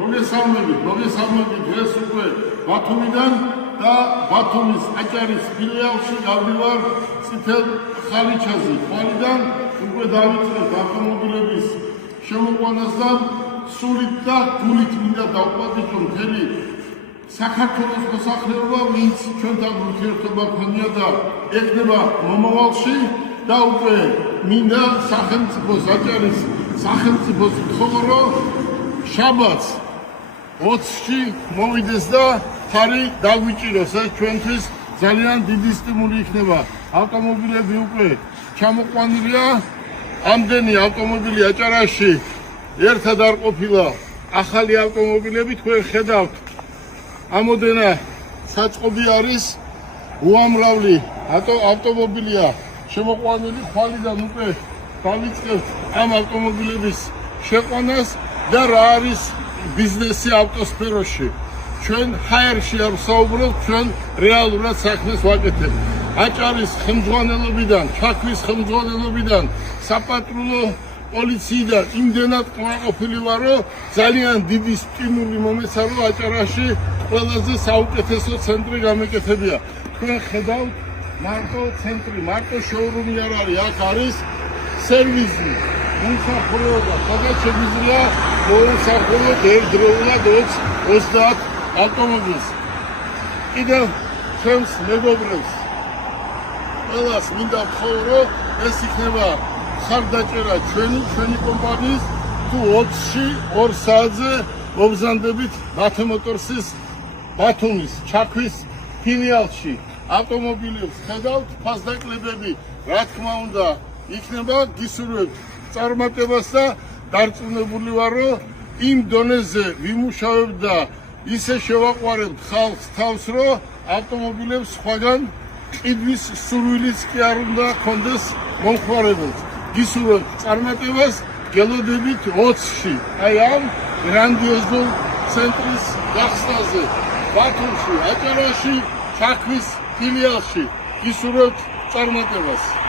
მოგესალმებით დღეს უკვე ბათუმიდან და ბათუმის აჭარის ფილიალში გავდივარ წითელ ხალიჩაზე. ხვალიდან უკვე დავიწყეთ ავტომობილების შემოყვანას და სულით და გულით მინდა დავყვატო მთელი საქართველოს მოსახლეობა, ვინც ჩვენთან ურთიერთობა ქონია და ეკნება მომავალში და უკვე მინდა სახელმწიფოს აჭარის სახელმწიფოს გთხოვრო შაბათს 20-ში მოვიდეს და ხარი დაგვიჭიროს. ეს ჩვენთვის ძალიან დიდი სტიმული იქნება. ავტომობილები უკვე ჩამოყვანილია, ამდენი ავტომობილი აჭარაში ერთად არ ყოფილა. ახალი ავტომობილები თქვენ ხედავთ, ამოდენა საწყობი არის, უამრავი ავტომობილია შემოყვანილი. ხვალიდან უკვე დავიწყებთ ამ ავტომობილების შეყვანას და რა არის ბიზნესი ავტოსფეროში. ჩვენ ჰაერში არ ვსაუბრობთ, ჩვენ რეალურად საქმეს ვაკეთებთ. აჭარის ხელმძღვანელობიდან, ჩაქვის ხელმძღვანელობიდან, საპატრულო პოლიციიდან იმდენად კმაყოფილი ვარ, რომ ძალიან დიდი სტიმული მომეცა, რომ აჭარაში ყველაზე საუკეთესო ცენტრი გამეკეთებია. თქვენ ხედავთ, მარტო ცენტრი, მარტო შოურუმი არ არის, აქ არის სერვისი, მომსახურება, სადაც შეგვიძლია მოუსახუროთ ერთდროულად 20 ავტომობილს. კიდევ ჩემს მეგობრებს ყველას მინდა ვთხოვო, რომ ეს იქნება ხარდაჭერა ჩვენი კომპანიის, თუ 20-ში 2 საათზე მობრძანდებით BATE Motors-ის ბათუმის ჩაქვის ფილიალში. ავტომობილებს ხედავთ, ფასდაკლებები, რა თქმა უნდა, იქნება, გისურვებთ წარმატებას და დარწმუნებული ვარ, რომ იმ დონეზე ვიმუშავებ და ისე შევაყვარებთ ხალხს თავს, რომ ავტომობილებს სხვაგან ყიდვის სურვილიც კი არ უნდა ქონდეს მომხმარებელს. გისურვებთ წარმატებას, გელოდებით 20-ში, აი ამ გრანდიოზულ ცენტრის გახსნაზე, ბათუმში, აჭარაში, ჩაქვის ფილიალში. გისურვებთ წარმატებას.